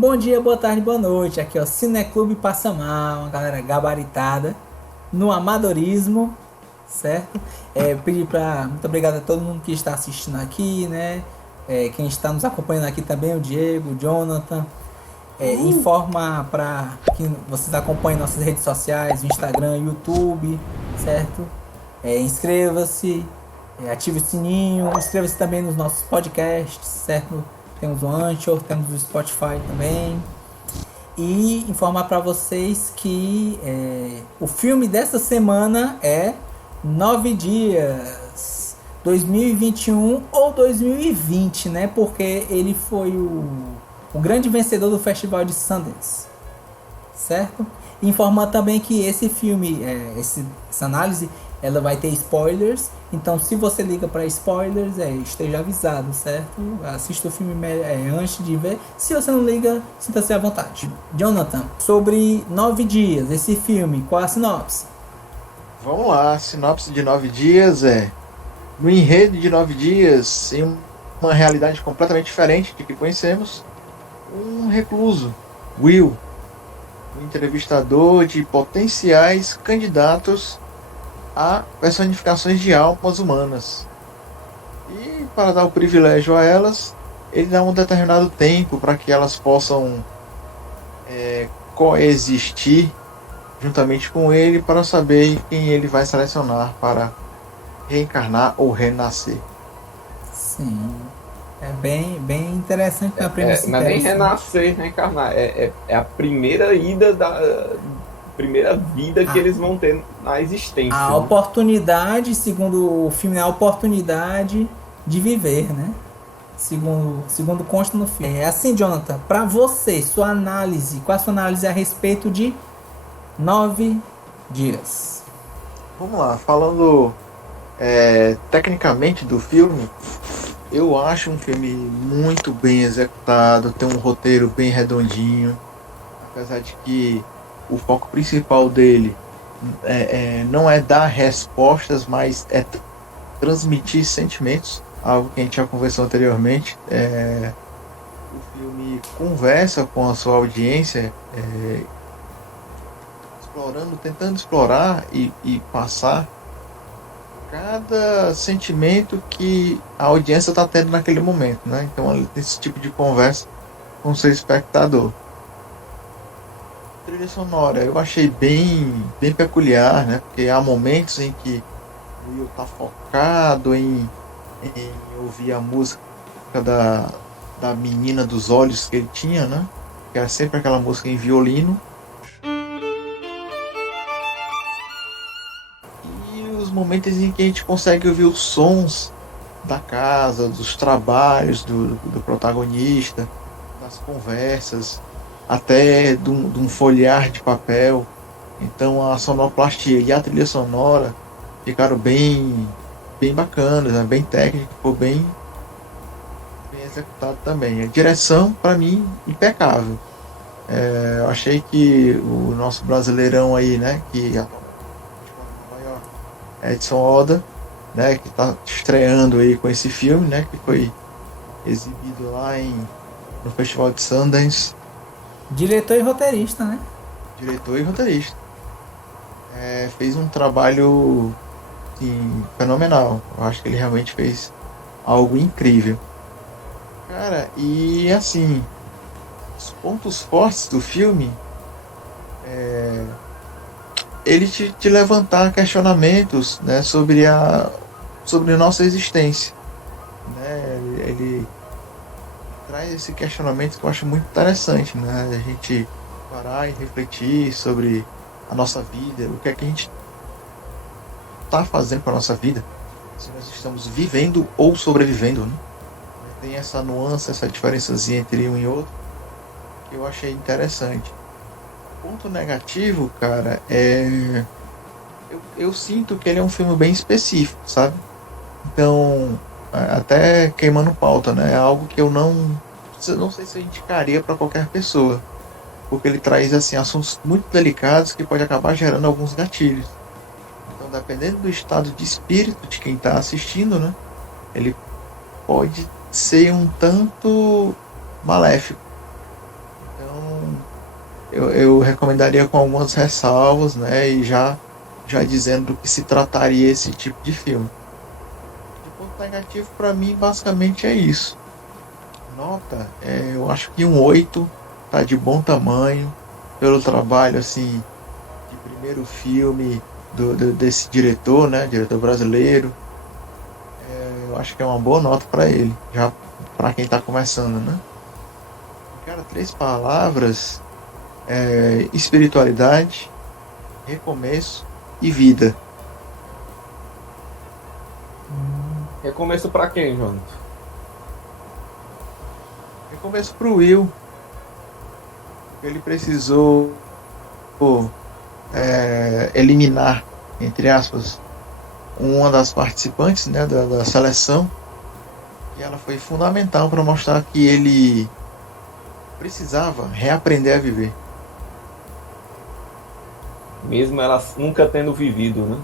Bom dia, boa tarde, boa noite. Aqui é o Cineclube Passa Mal, uma galera gabaritada no amadorismo, certo? Pedir para muito obrigado a todo mundo que está assistindo aqui, né? Quem está nos acompanhando aqui também, o Diego, o Jonathan. Informa para que vocês acompanhem nossas redes sociais, o Instagram, YouTube, certo? Inscreva-se, ative o sininho, inscreva-se também nos nossos podcasts, certo? Temos o Anchor, temos o Spotify também. E informar para vocês que o filme dessa semana é 9 Dias, 2021 ou 2020, né? Porque ele foi o grande vencedor do Festival de Sundance, certo? Informar também que esse filme, essa análise, ela vai ter spoilers. Então, se você liga para spoilers, esteja avisado, certo? Assista o filme antes de ver. Se você não liga, sinta-se à vontade. Jonathan, sobre 9 Dias, esse filme, qual a sinopse? Vamos lá, a sinopse de 9 dias é: no enredo de 9 dias, em uma realidade completamente diferente de que conhecemos, um recluso, Will, um entrevistador de potenciais candidatos a personificações de almas humanas. E para dar o privilégio a elas, ele dá um determinado tempo para que elas possam coexistir juntamente com ele para saber quem ele vai selecionar para reencarnar ou renascer. Sim, é bem interessante na premissa Não é nem interessante. renascer, reencarnar. É a primeira ida primeira vida que Ah, eles vão ter na existência, a né? oportunidade, segundo o filme, é a oportunidade de viver, né? Segundo consta no filme. É assim, Jonathan, para você, sua análise, qual a sua análise a respeito de 9 Dias? Vamos lá, falando tecnicamente do filme, eu acho um filme muito bem executado, tem um roteiro bem redondinho, apesar de que o foco principal dele não é dar respostas, mas é transmitir sentimentos, algo que a gente já conversou anteriormente. O filme conversa com a sua audiência, tentando explorar e passar cada sentimento que a audiência está tendo naquele momento, né? Então ele tem esse tipo de conversa com o seu espectador. Trilha sonora eu achei bem peculiar, né? Porque há momentos em que o Will está focado em ouvir a música da menina dos olhos que ele tinha, né? Que era sempre aquela música em violino. E os momentos em que a gente consegue ouvir os sons da casa, dos trabalhos do protagonista, das conversas, até de um folhear de papel. Então a sonoplastia e a trilha sonora ficaram bem bacanas, né? Bem técnico, ficou bem executado também. A direção, para mim, impecável. Eu achei que o nosso brasileirão aí, né, que Edson Oda, né, que está estreando aí com esse filme, né, que foi exibido lá no Festival de Sundance, Diretor e roteirista, né? diretor e roteirista. Fez um trabalho assim, fenomenal. Eu acho que ele realmente fez algo incrível. Cara, e assim, os pontos fortes do filme, ele te levantar questionamentos, né, sobre a nossa existência, né? Ele traz esse questionamento que eu acho muito interessante, né? A gente parar e refletir sobre a nossa vida, o que é que a gente está fazendo com a nossa vida, se nós estamos vivendo ou sobrevivendo, né? Tem essa nuance, essa diferençazinha entre um e outro, que eu achei interessante. Ponto negativo, cara, eu sinto que ele é um filme bem específico, sabe? Então, até queimando pauta, né? É algo que eu não sei se eu indicaria para qualquer pessoa, porque ele traz assim assuntos muito delicados que pode acabar gerando alguns gatilhos. Então, dependendo do estado de espírito de quem está assistindo, né? Ele pode ser um tanto maléfico. eu recomendaria com algumas ressalvas, né? E já dizendo do que se trataria esse tipo de filme. De ponto negativo, para mim, basicamente é isso. Nota, eu acho que um 8 tá de bom tamanho, pelo trabalho, assim, de primeiro filme desse diretor, né? Diretor brasileiro. Eu acho que é uma boa nota para ele, já para quem tá começando, né? Cara, três palavras: espiritualidade, recomeço e vida. Recomeço pra quem, Jonathan? Recomeço pro Will. Ele precisou eliminar, entre aspas, uma das participantes, né, da seleção. E ela foi fundamental para mostrar que ele precisava reaprender a viver. Mesmo ela nunca tendo vivido, né?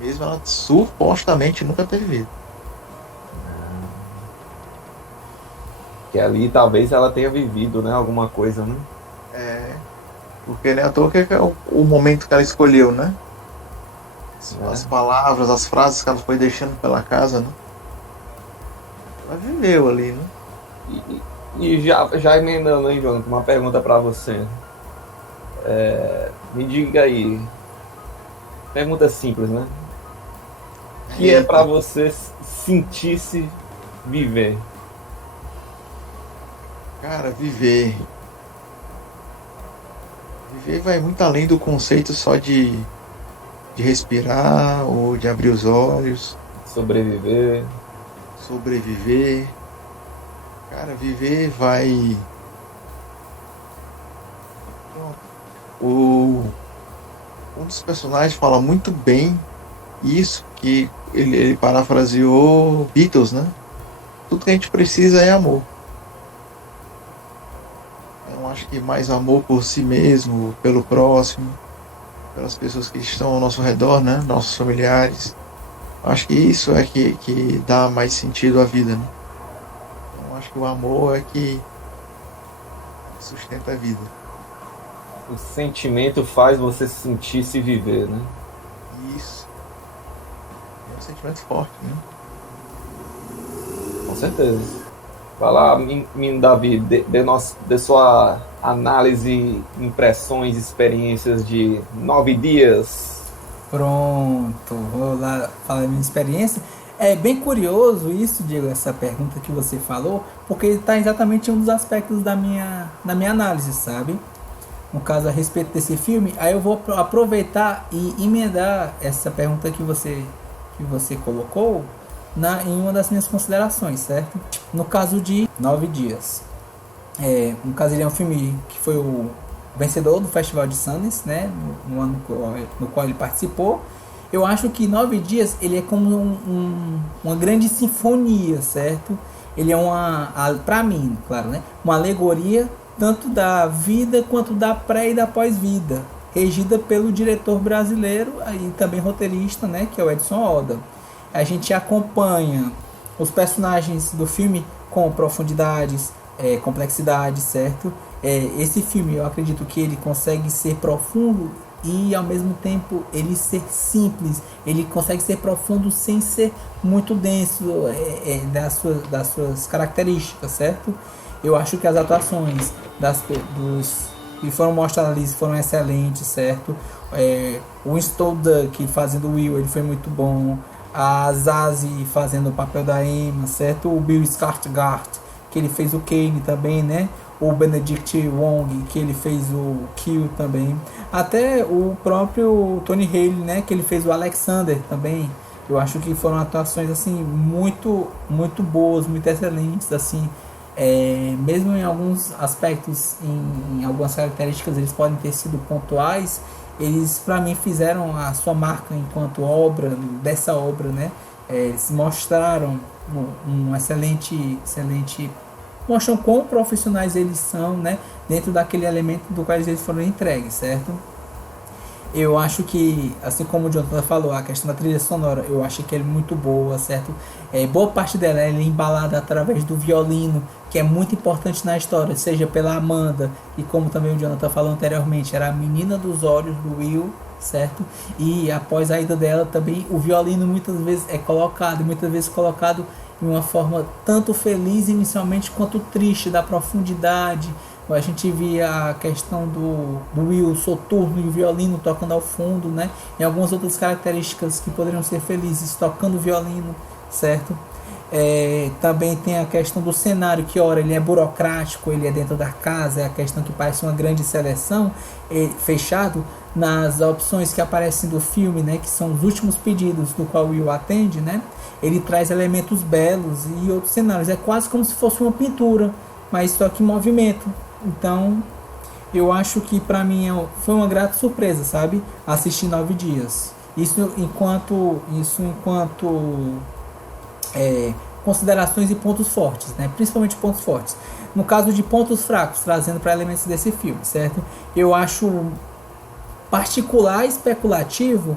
Mesmo ela supostamente nunca ter vivido. Que ali talvez ela tenha vivido, né? Alguma coisa, né? Porque nem à toa que é o momento que ela escolheu, né? As palavras, as frases que ela foi deixando pela casa, né? Ela viveu ali, né? E já emendando, hein, Jonathan, uma pergunta para você. Me diga aí. Pergunta simples, né? O que é para você sentir-se viver? Cara, viver. Viver vai muito além do conceito só de respirar ou de abrir os olhos. Sobreviver. Sobreviver. Cara, viver vai. Um dos personagens fala muito bem isso, que ele parafraseou Beatles, né? Tudo que a gente precisa é amor. Eu acho que mais amor por si mesmo, pelo próximo, pelas pessoas que estão ao nosso redor, né? Nossos familiares. Acho que isso é que dá mais sentido à vida, né? Então, acho que o amor é que sustenta a vida. O sentimento faz você sentir-se viver, né? Isso. É um sentimento forte, né? Com certeza. Vai lá, Davi, dê sua análise, impressões, experiências de 9 dias. Pronto, vou lá falar a minha experiência. É bem curioso isso, Diego, essa pergunta que você falou, porque está exatamente em um dos aspectos da minha análise, sabe? No caso, a respeito desse filme, aí eu vou aproveitar e emendar essa pergunta que você colocou em uma das minhas considerações, certo? No caso de 9 dias. No caso, ele é um filme que foi o vencedor do Festival de Sundance, né? No ano no qual ele participou. Eu acho que 9 dias ele é como uma grande sinfonia, certo? Ele é para mim, claro, né? Uma alegoria tanto da vida quanto da pré e da pós-vida, regida pelo diretor brasileiro e também roteirista, né? Que é o Edson Oda. A gente acompanha os personagens do filme com profundidades, complexidade, certo? Esse filme, eu acredito que ele consegue ser profundo e ao mesmo tempo ele ser simples. Ele consegue ser profundo sem ser muito denso das suas características, certo? Eu acho que as atuações dos que foram mostradas ali foram excelentes, certo? O Winston Duck fazendo o Will, ele foi muito bom. A Zazie fazendo o papel da Emma, certo? O Bill Skarsgård, que ele fez o Kane também, né? O Benedict Wong, que ele fez o Kill também. Até o próprio Tony Hale, né? Que ele fez o Alexander também. Eu acho que foram atuações assim muito, muito boas, muito excelentes, assim. Mesmo em alguns aspectos, em algumas características, eles podem ter sido pontuais. Eles, para mim, fizeram a sua marca enquanto obra, dessa obra, né? Eles mostraram um excelente, mostram quão profissionais eles são, né? Dentro daquele elemento do qual eles foram entregues, certo? Eu acho que, assim como o Jonathan falou, a questão da trilha sonora, eu acho que ela é muito boa, certo? Boa parte dela é embalada através do violino, que é muito importante na história, seja pela Amanda, e como também o Jonathan falou anteriormente, era a menina dos olhos do Will, certo? E após a ida dela também, o violino muitas vezes é colocado, muitas vezes colocado de uma forma tanto feliz inicialmente quanto triste, da profundidade. A gente via a questão do Will soturno e o violino tocando ao fundo, né? E algumas outras características que poderiam ser felizes tocando o violino, certo? Também tem a questão do cenário, que ora ele é burocrático, ele é dentro da casa, é a questão que parece uma grande seleção, fechado nas opções que aparecem do filme, né? Que são os últimos pedidos do qual o Will atende, né? Ele traz elementos belos e outros cenários, é quase como se fosse uma pintura, mas só que em movimento. Então, eu acho que pra mim foi uma grata surpresa, sabe? Assistir 9 dias. Isso enquanto considerações e pontos fortes, né? Principalmente pontos fortes. No caso de pontos fracos, trazendo para elementos desse filme, certo? Eu acho particular e especulativo,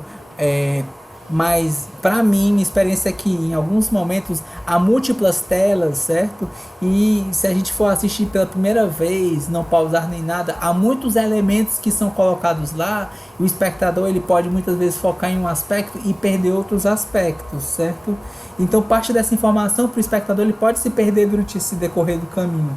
mas para mim, minha experiência é que em alguns momentos há múltiplas telas, certo? E se a gente for assistir pela primeira vez, não pausar nem nada, há muitos elementos que são colocados lá, e o espectador ele pode muitas vezes focar em um aspecto e perder outros aspectos, certo? Então parte dessa informação para o espectador ele pode se perder durante esse decorrer do caminho.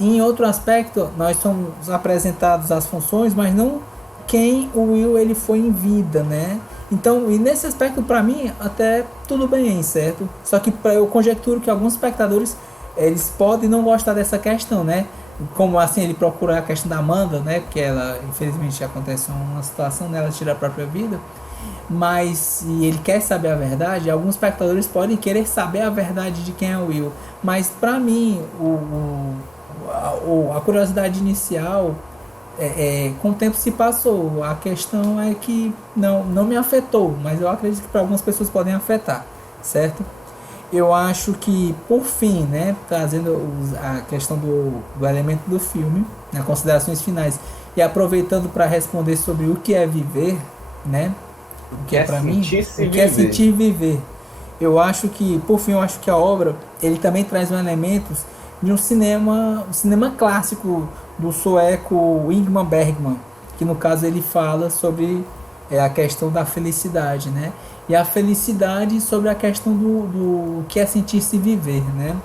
E em outro aspecto, nós somos apresentados as funções, mas não quem o Will ele foi em vida, né? Então, e nesse aspecto, para mim, até tudo bem, certo? Só que eu conjecturo que alguns espectadores, eles podem não gostar dessa questão, né? Como assim, ele procura a questão da Amanda, né? Porque ela, infelizmente, acontece uma situação dela tirar a própria vida. Mas se ele quer saber a verdade, alguns espectadores podem querer saber a verdade de quem é o Will. Mas, para mim, a curiosidade inicial... com o tempo se passou. A questão é que não me afetou, mas eu acredito que para algumas pessoas podem afetar, certo? Eu acho que, por fim, né, trazendo a questão do elemento do filme, né, considerações finais, e aproveitando para responder sobre o que é viver, né, o que é para mim, o que é sentir viver. Eu acho que, por fim, eu acho que a obra ele também traz elementos de um cinema clássico do sueco Ingmar Bergman, que no caso ele fala sobre a questão da felicidade, né? E a felicidade sobre a questão do que é sentir-se viver, né?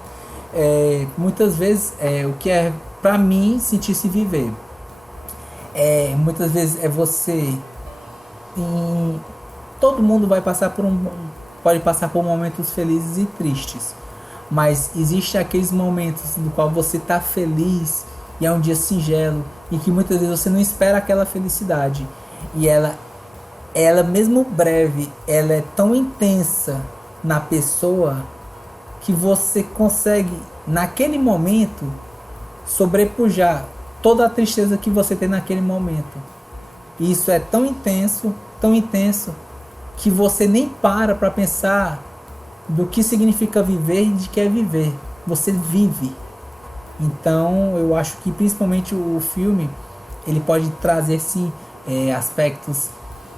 Muitas vezes o que é para mim sentir-se viver muitas vezes é você todo mundo vai passar pode passar por momentos felizes e tristes, mas existe aqueles momentos no qual você está feliz e é um dia singelo e que muitas vezes você não espera aquela felicidade e ela mesmo breve, ela é tão intensa na pessoa que você consegue naquele momento sobrepujar toda a tristeza que você tem naquele momento. E isso é tão intenso que você nem para pensar do que significa viver e de que é viver. Você vive. Então eu acho que principalmente o filme ele pode trazer sim aspectos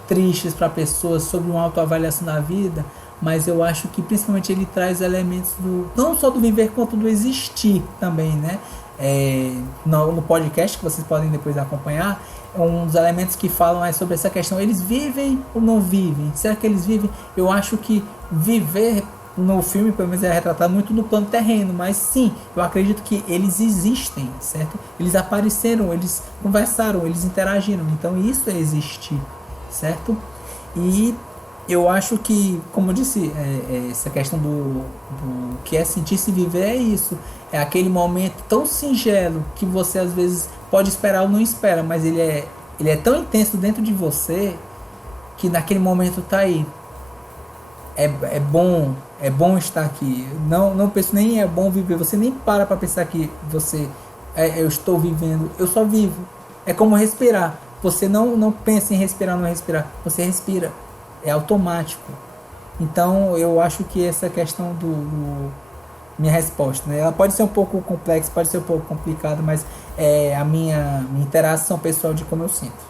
tristes para pessoas sobre uma autoavaliação da vida, mas eu acho que principalmente ele traz elementos não só do viver quanto do existir também, né? No podcast que vocês podem depois acompanhar, um dos elementos que falam é sobre essa questão, eles vivem ou não vivem? Será que eles vivem? Eu acho que viver no filme, pelo menos, é retratado muito no plano terreno, mas sim, eu acredito que eles existem, certo? Eles apareceram, eles conversaram, eles interagiram, então isso é existir, certo? E eu acho que, como eu disse, essa questão do que é sentir-se viver é isso, é aquele momento tão singelo que você às vezes pode esperar ou não espera, mas ele é tão intenso dentro de você que naquele momento tá aí. É bom estar aqui. Não penso nem é bom viver. Você nem para pensar que eu estou vivendo. Eu só vivo. É como respirar. Você não pensa em respirar ou não respirar. Você respira. É automático. Então eu acho que essa questão minha resposta, né? Ela pode ser um pouco complexa, pode ser um pouco complicada, mas é a minha interação pessoal de como eu sinto.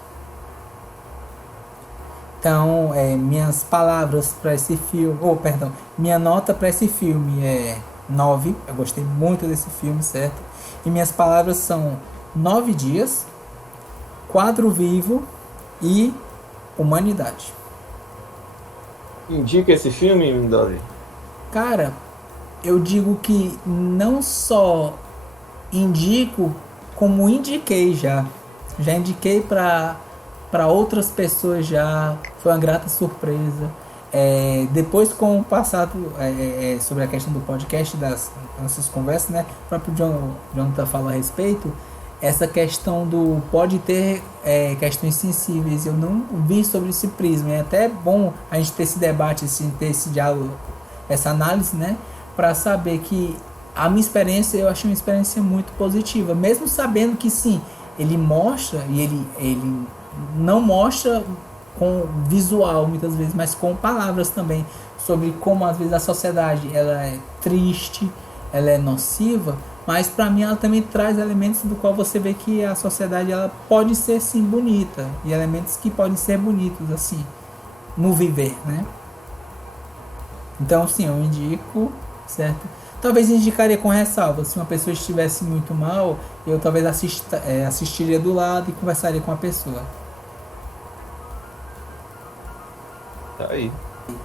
Então, minhas palavras para esse filme, perdão, minha nota para esse filme é 9. Eu gostei muito desse filme, certo? E minhas palavras são 9 dias, quadro vivo e humanidade. Indica esse filme, Mindori? Cara, eu digo que não só indico, como indiquei já. Já indiquei para outras pessoas já. Foi uma grata surpresa. Depois, com o passado sobre a questão do podcast, das nossas conversas, né? O próprio Jonathan falou a respeito. Essa questão do pode ter questões sensíveis. Eu não vi sobre esse prisma. É até bom a gente ter esse debate, assim, ter esse diálogo, essa análise, né? Para saber que a minha experiência, eu achei uma experiência muito positiva. Mesmo sabendo que sim, ele mostra, e ele não mostra com visual muitas vezes, mas com palavras também, sobre como às vezes a sociedade ela é triste, ela é nociva, mas para mim ela também traz elementos do qual você vê que a sociedade ela pode ser sim bonita, e elementos que podem ser bonitos assim, no viver, né? Então sim, eu indico, certo? Talvez indicaria com ressalva, se uma pessoa estivesse muito mal, eu talvez assistiria do lado e conversaria com a pessoa. Tá aí.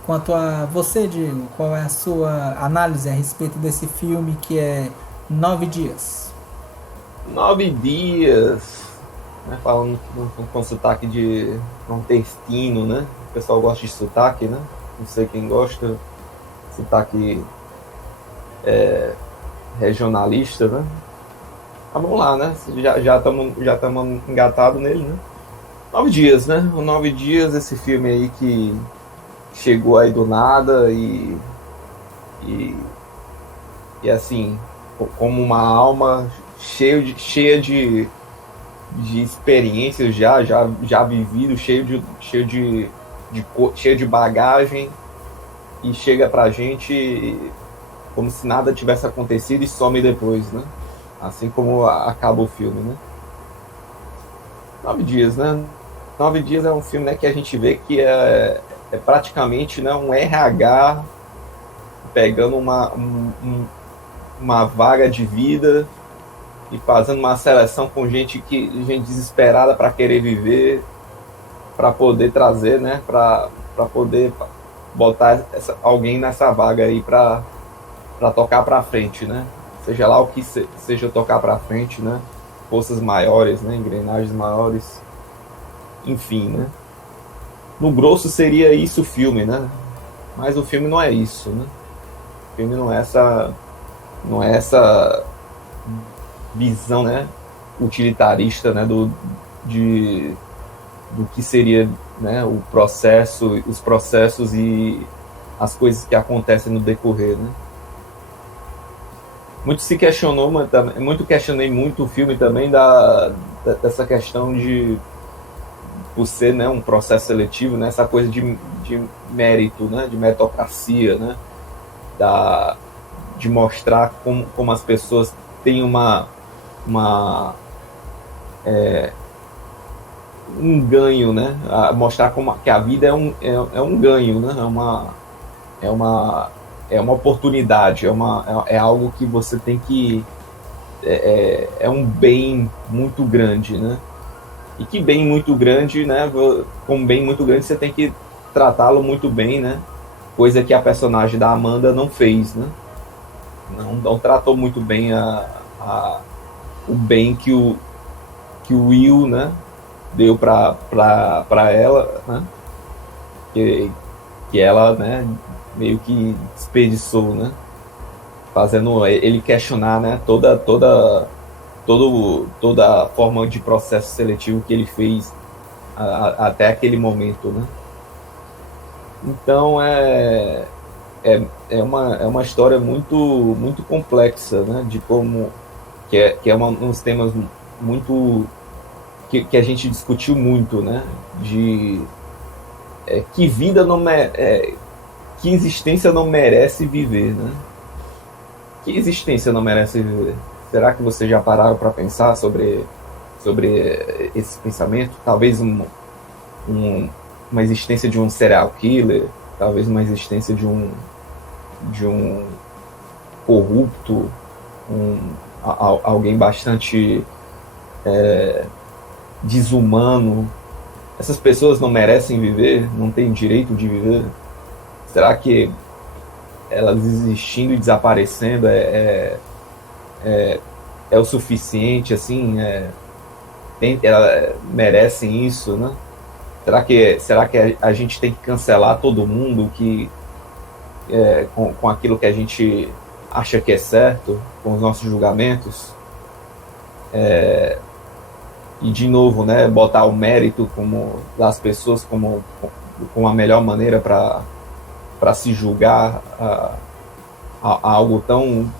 Quanto a você, Diego, qual é a sua análise a respeito desse filme que é 9 dias? 9 dias, né? Falando com sotaque de nordestino, né? O pessoal gosta de sotaque, né? Não sei quem gosta. Sotaque regionalista, né? Mas vamos lá, né? Já estamos engatados nele, né? 9 dias, né? O 9 dias, esse filme aí que chegou aí do nada e assim, como uma alma cheia de experiências já vivido, cheio de bagagem, e chega pra gente como se nada tivesse acontecido e some depois, né? Assim como acaba o filme, né? 9 dias, né? 9 dias é um filme, né, que a gente vê que é praticamente, né, um RH pegando uma vaga de vida e fazendo uma seleção com gente desesperada para querer viver, para poder trazer, né, para poder botar alguém nessa vaga aí para tocar para frente, né? Seja lá o que seja tocar para frente, né? Forças maiores, né? Engrenagens maiores, enfim, né? No grosso seria isso o filme, né? Mas o filme não é isso, né? O filme não é essa visão, né, utilitarista, né, do que seria, né, os processos e as coisas que acontecem no decorrer, né? Questionei muito o filme também dessa questão de, por ser, né, um processo seletivo, né, essa coisa de mérito, né, de meritocracia, né, de mostrar como as pessoas têm um ganho, né, mostrar que a vida é um ganho, né, é uma oportunidade, é algo que você tem que é um bem muito grande, né? E que bem muito grande, né? Como bem muito grande, você tem que tratá-lo muito bem, né? Coisa que a personagem da Amanda não fez, né? Não tratou muito bem o bem que o Will, né, deu para ela, né? Que ela, né, meio que desperdiçou, né? Fazendo ele questionar, né, toda a forma de processo seletivo que ele fez até aquele momento, né? Então é uma história muito complexa, né? De como que é uns temas muito que a gente discutiu muito, né? De que vida não que existência não merece viver, né? Que existência não merece viver? Será que vocês já pararam para pensar sobre esse pensamento? Talvez um uma existência de um serial killer, talvez uma existência de um corrupto, alguém bastante desumano. Essas pessoas não merecem viver, não têm direito de viver? Será que elas existindo e desaparecendo é o suficiente, assim? Elas merecem isso, né? Será que a gente tem que cancelar todo mundo com aquilo que a gente acha que é certo, com os nossos julgamentos? E de novo, né, botar o mérito das pessoas como a melhor maneira para se julgar a algo tão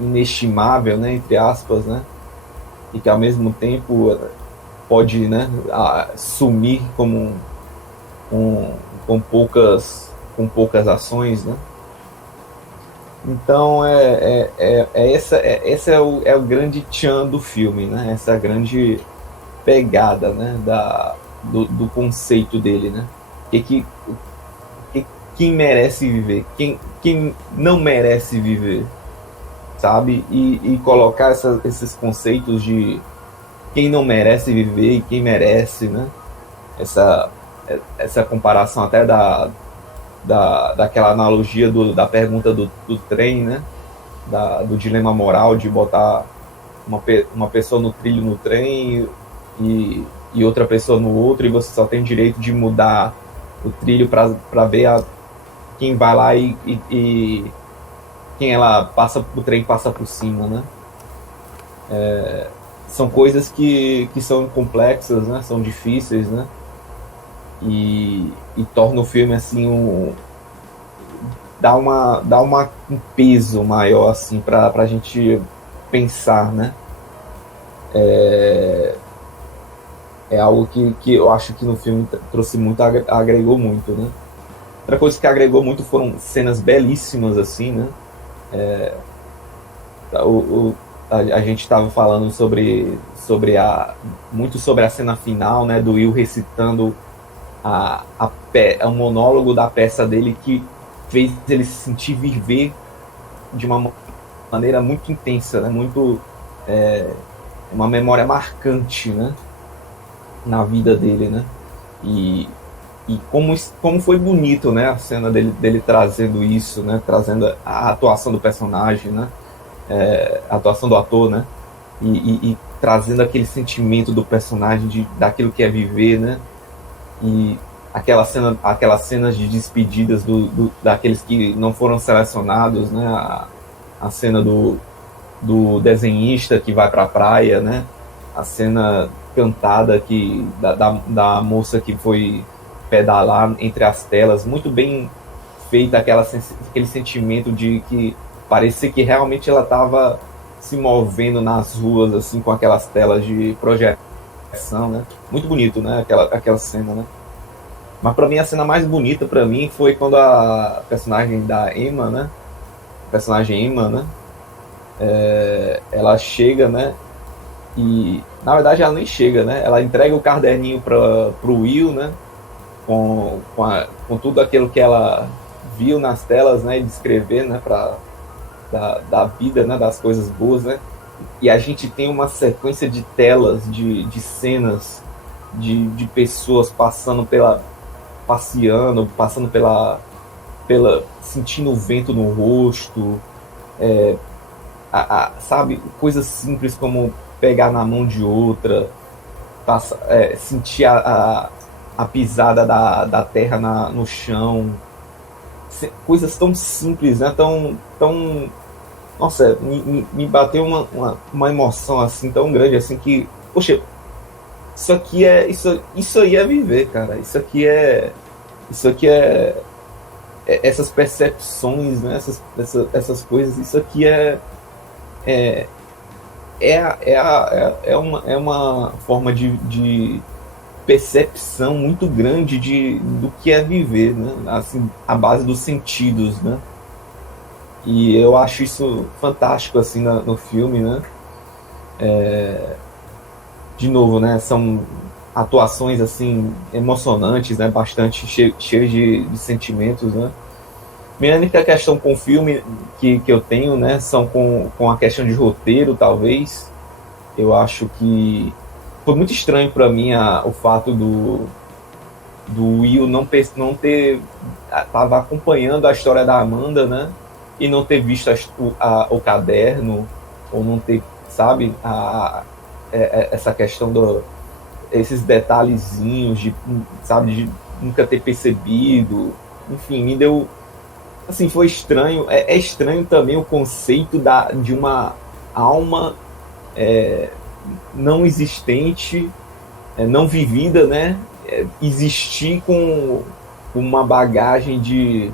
inestimável, né, entre aspas, né, e que ao mesmo tempo pode, né, sumir com poucas ações, né? Então esse é o grande tchan do filme, né? Essa grande pegada, né, do conceito dele, né? Quem merece viver, quem não merece viver, sabe? E colocar esses conceitos de quem não merece viver e quem merece, né? Essa comparação até daquela analogia da pergunta do trem, né? Do dilema moral de botar uma pessoa no trilho no trem e outra pessoa no outro, e você só tem direito de mudar o trilho para ver quem vai lá e quem o trem passa por cima, né? São coisas que são complexas, né? São difíceis, né? E torna o filme assim dá um peso maior assim para a gente pensar, né? É algo que eu acho que no filme trouxe muito, agregou muito, né? Outra coisa que agregou muito foram cenas belíssimas assim, né? A gente estava falando muito sobre a cena final, né? Do Will recitando o monólogo da peça dele, que fez ele se sentir viver de uma maneira muito intensa, né? Muito uma memória marcante, né? Na vida dele, né? E como foi bonito, né? A cena dele trazendo isso, né? Trazendo a atuação do personagem, né? A atuação do ator, né? E trazendo aquele sentimento do personagem daquilo que é viver, né? E aquelas cenas de despedidas daqueles que não foram selecionados, né? A cena do desenhista que vai para a praia, né? A cena cantada da moça que foi pedalar entre as telas, muito bem feita, aquele sentimento de que parecia que realmente ela estava se movendo nas ruas, assim, com aquelas telas de projeção, né? Muito bonito, né? Aquela cena, né? Mas para mim a cena mais bonita para mim foi quando a personagem da Emma, né? A personagem Emma, né? Ela chega, né? E na verdade ela nem chega, né? Ela entrega o caderninho pro Will, né? Com tudo aquilo que ela viu nas telas, né? E descrever, né? Da vida, né? Das coisas boas, né? E a gente tem uma sequência de telas, de cenas de pessoas passeando sentindo o vento no rosto, sabe, coisas simples como pegar na mão de outra, sentir a pisada da terra no chão, coisas tão simples, né? Tão nossa, me bateu uma emoção assim tão grande assim que, poxa, isso aí é viver, cara. Isso aqui é essas percepções, né? Essas coisas. Isso aqui é uma forma de percepção muito grande do que é viver, né? Assim, a base dos sentidos, né? E eu acho isso fantástico assim no filme, né? De novo, né? atuações assim emocionantes, né? Bastante cheios de sentimentos, né? Minha única questão com o filme que eu tenho, né, são com a questão de roteiro, talvez. Eu acho que foi muito estranho para mim o fato do Will não ter tava acompanhando a história da Amanda, né, e não ter visto o caderno, ou não ter, sabe, essa questão esses detalhezinhos de, sabe, de nunca ter percebido. Enfim, me deu, assim, foi estranho. É estranho também o conceito de uma alma não existente, não vivida, né? Existir com uma bagagem de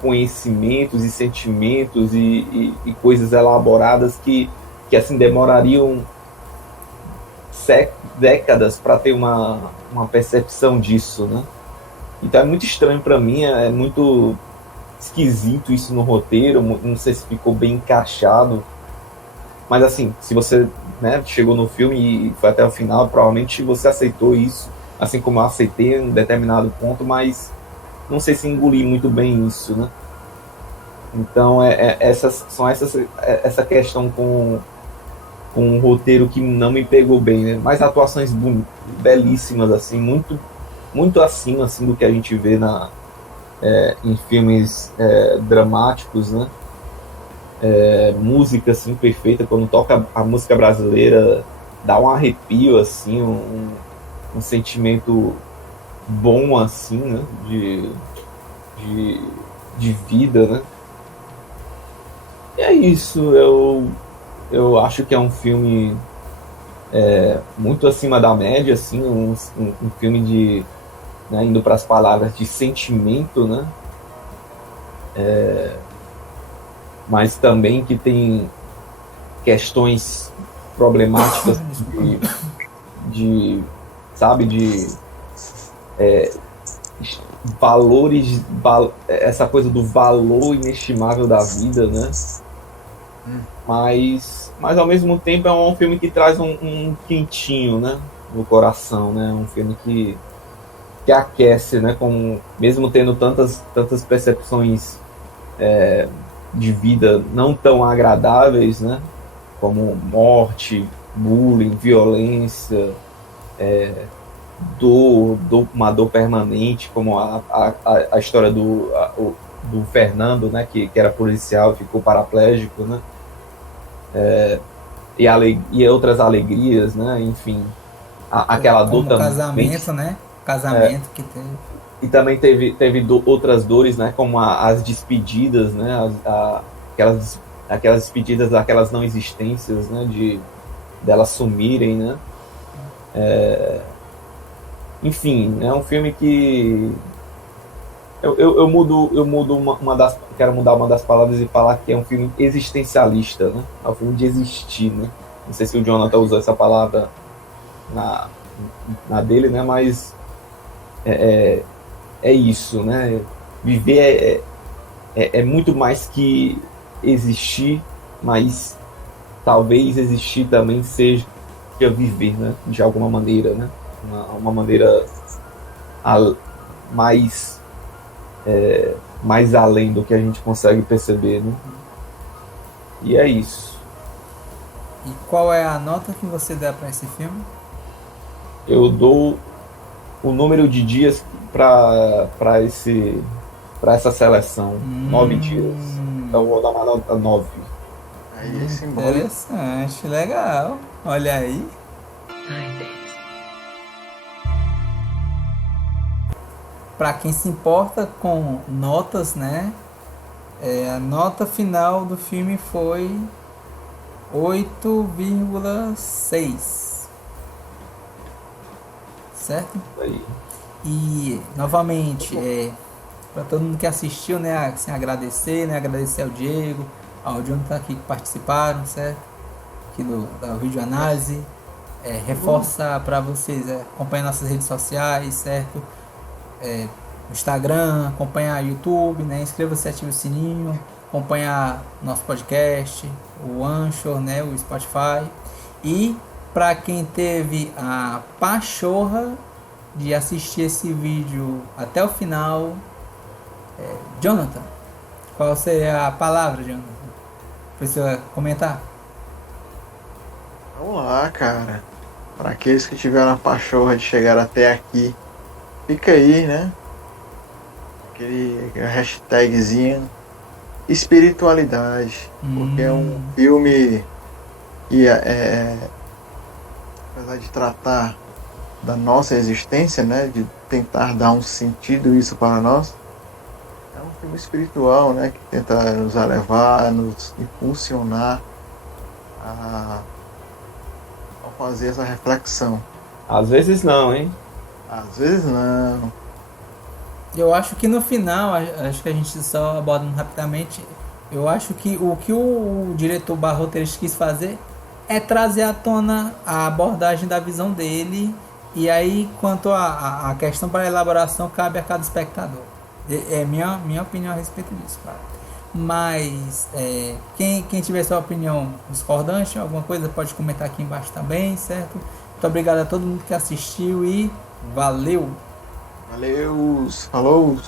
conhecimentos e sentimentos e coisas elaboradas que assim demorariam décadas para ter uma percepção disso, né? Então é muito estranho para mim, é muito esquisito isso no roteiro, não sei se ficou bem encaixado, mas assim, se você, né, chegou no filme e foi até o final, provavelmente você aceitou isso, assim como eu aceitei em um determinado ponto, mas não sei se engoli muito bem isso, né? Então essa questão com um roteiro que não me pegou bem, né? Mas atuações belíssimas, assim, muito, muito acima assim, do que a gente vê em filmes dramáticos, né? Música assim, perfeita, quando toca a música brasileira, dá um arrepio, assim, um sentimento bom, assim, né? De vida, né? E é isso, eu acho que é um filme muito acima da média, assim, um filme de, né, indo para as palavras, de sentimento, né? Mas também que tem questões problemáticas sabe, valores, essa coisa do valor inestimável da vida, né? Mas ao mesmo tempo é um filme que traz um quentinho, né, no coração, né? Um filme que aquece, né? Mesmo tendo tantas percepções de vida não tão agradáveis, né? Como morte, bullying, violência, uma dor permanente, como a história do Fernando, né? Que era policial e ficou paraplégico, né? E outras alegrias, né? Enfim, aquela dor também. Casamento, né? Casamento que teve. E também teve outras dores, né? Como as despedidas, né? Aquelas despedidas daquelas não existências, né? Delas sumirem, né? Enfim, é um filme que eu mudo quero mudar uma das palavras e falar que é um filme existencialista, né? É um filme de existir, né? Não sei se o Jonathan usou essa palavra na dele, né? Mas é isso, né? Viver é muito mais que existir, mas talvez existir também seja viver, né? De alguma maneira, né? Uma maneira mais além do que a gente consegue perceber, né? E é isso. E qual é a nota que você dá para esse filme? Eu dou o número de dias para essa seleção. 9 dias. Então eu vou dar uma nota 9. Aí é simbólico. Interessante, legal. Olha aí. Para quem se importa com notas, né? A nota final do filme foi 8,6. Certo? Aí. E novamente, para todo mundo que assistiu, né? Assim, agradecer, né? Agradecer ao Diego, ao Jonathan aqui que participaram, certo? Aqui da vídeo análise. Reforça para vocês acompanhar nossas redes sociais, certo? Instagram, acompanhar YouTube, né? Inscreva-se, ative o sininho, acompanhar nosso podcast, o Anchor, né? O Spotify. E para quem teve a pachorra de assistir esse vídeo até o final, Jonathan, qual seria a palavra, Jonathan? Precisa comentar? Vamos lá, cara. Para aqueles que tiveram a pachorra de chegar até aqui, fica aí, né? Aquele hashtagzinho espiritualidade, porque é um filme que apesar de tratar da nossa existência, né, de tentar dar um sentido isso para nós, é um filme espiritual, né, que tenta nos levar, nos impulsionar a fazer essa reflexão. Às vezes não, hein? Às vezes não. Eu acho que no final, acho que a gente só abordando rapidamente, eu acho que o diretor barra roteirista quis fazer é trazer à tona a abordagem da visão dele, e aí quanto a questão para a elaboração cabe a cada espectador. É minha opinião a respeito disso, cara. Mas quem tiver sua opinião discordante, alguma coisa, pode comentar aqui embaixo também, certo? Muito obrigado a todo mundo que assistiu e valeu! Valeu, falou!